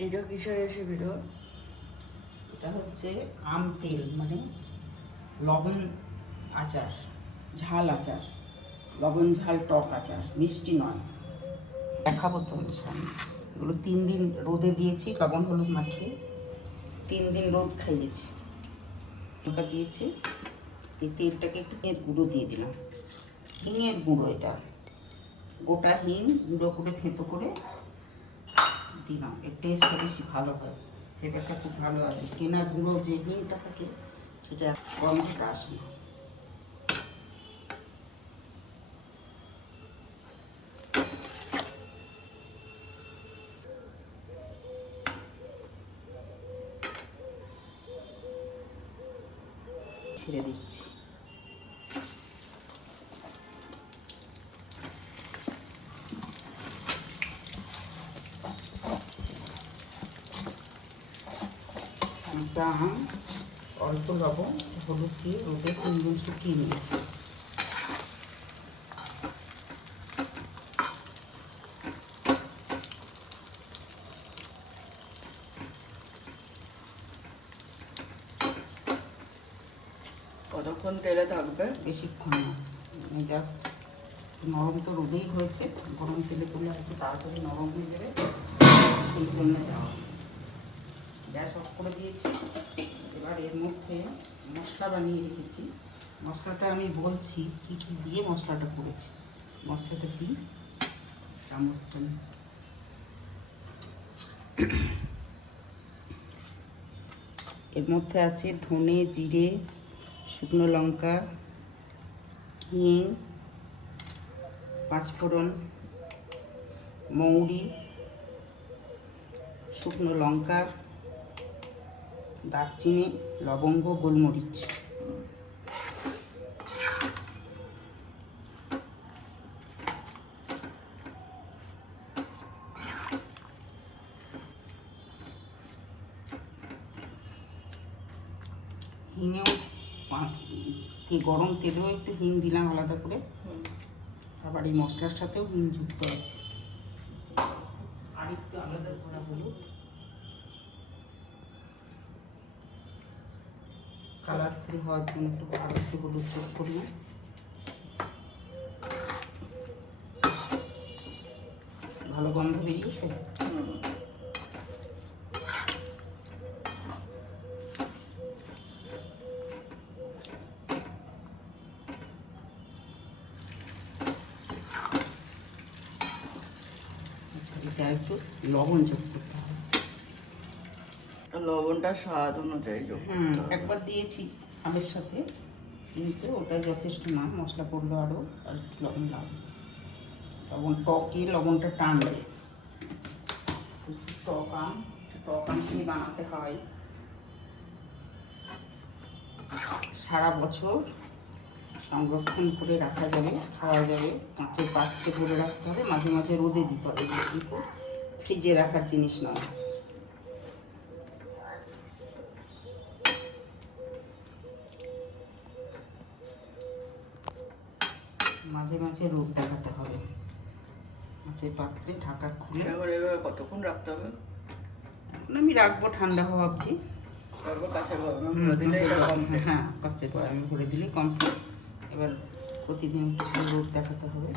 এটা কিসের রেসিপি তো? এটা হচ্ছে আম তেল, মানে লবণ আচার, ঝাল আচার, লবণ ঝাল টক আচার, মিষ্টি নয়। দেখাবো তো সামনে। এগুলো 3 দিন রোদে দিয়েছি, লবণ হলুদ মাখিয়ে 3 দিন রোদ খাইয়েছি। লঙ্কা দিয়েছি, এই তেলটাকে একটু গুঁড়ো দিয়ে দিলাম, হিঙের গুঁড়ো। এটা গোটা হিং গুঁড়ো করে থেতো করে দিলাম, এর টেস্টটা বেশি ভালো হয়, ফ্লেভারটা খুব ভালো আসে। কেনা গুঁড়ো যে হিংটা থাকে সেটা গন্ধটা আসে না। ছেড়ে দিচ্ছি। কাঁচা আম, অল্প লবণ হলুদ দিয়ে রোদে 3 দিন শুকিয়ে নিয়েছি। কতক্ষণ তেলে থাকবে? বেশিক্ষণ না, জাস্ট নরম তো রোদেই হয়েছে, গরম তেলে করলে একটু তাড়াতাড়ি নরম হয়ে যাবে, সেই জন্য দেওয়া। গ্যাস অফ করে দিয়েছি। এবার এর মধ্যে মশলা বানিয়ে রেখেছি। মশলাটা আমি বলছি কী কী দিয়ে মশলাটা করেছি। মশলাটা দিই, চামচটা নিই। এর মধ্যে আছে ধনে, জিরে, শুকনো লঙ্কা, হিং, পাঁচফোড়ন, মৌরি, শুকনো লঙ্কা, দারচিনি, লবঙ্গ, গোলমরিচ। হিঙেও গরম তেলেও একটু হিং দিলাম আলাদা করে, আবার এই মশলার সাথেও হিং যুক্ত আছে। আর একটু আলাদা করে হলুদ, কালারফুল হওয়ার জন্য একটু ভালো একটু হলুদ যোগ করলাম। ভালো গন্ধ বেরিয়েছে। এটা একটু লবণ যোগ করতে হবে। লবণটা স্বাদ অনুযায়ী যোগ করতে হবে। একবার দিয়েছি আমের সাথে, কিন্তু ওটা যথেষ্ট না, মশলা পড়লো আরও আর একটু লবণ লাগবে। লবণ টকে লবণটা টানবে। টক আম কিনে বানাতে হয়, সারা বছর সংরক্ষণ করে রাখা যাবে, খাওয়া যাবে। কাঁচের পাত্রে ভরে রাখতে হবে, মাঝে মাঝে রোদে দিতে হবে, কিন্তু ফ্রিজে রাখার জিনিস নয়। মাঝে মাঝে রোদ দেখাতে হবে, কাঁচের পাত্রে ঢাকা খুলে। এবার কতক্ষণ রাখতে হবে? এখন আমি রাখবো ঠান্ডা হওয়া অবধি। হ্যাঁ, কাঁচের পরে আমি ভরে দিলেই কমপ্লিট। এবার প্রতিদিন রোদ দেখাতে হবে।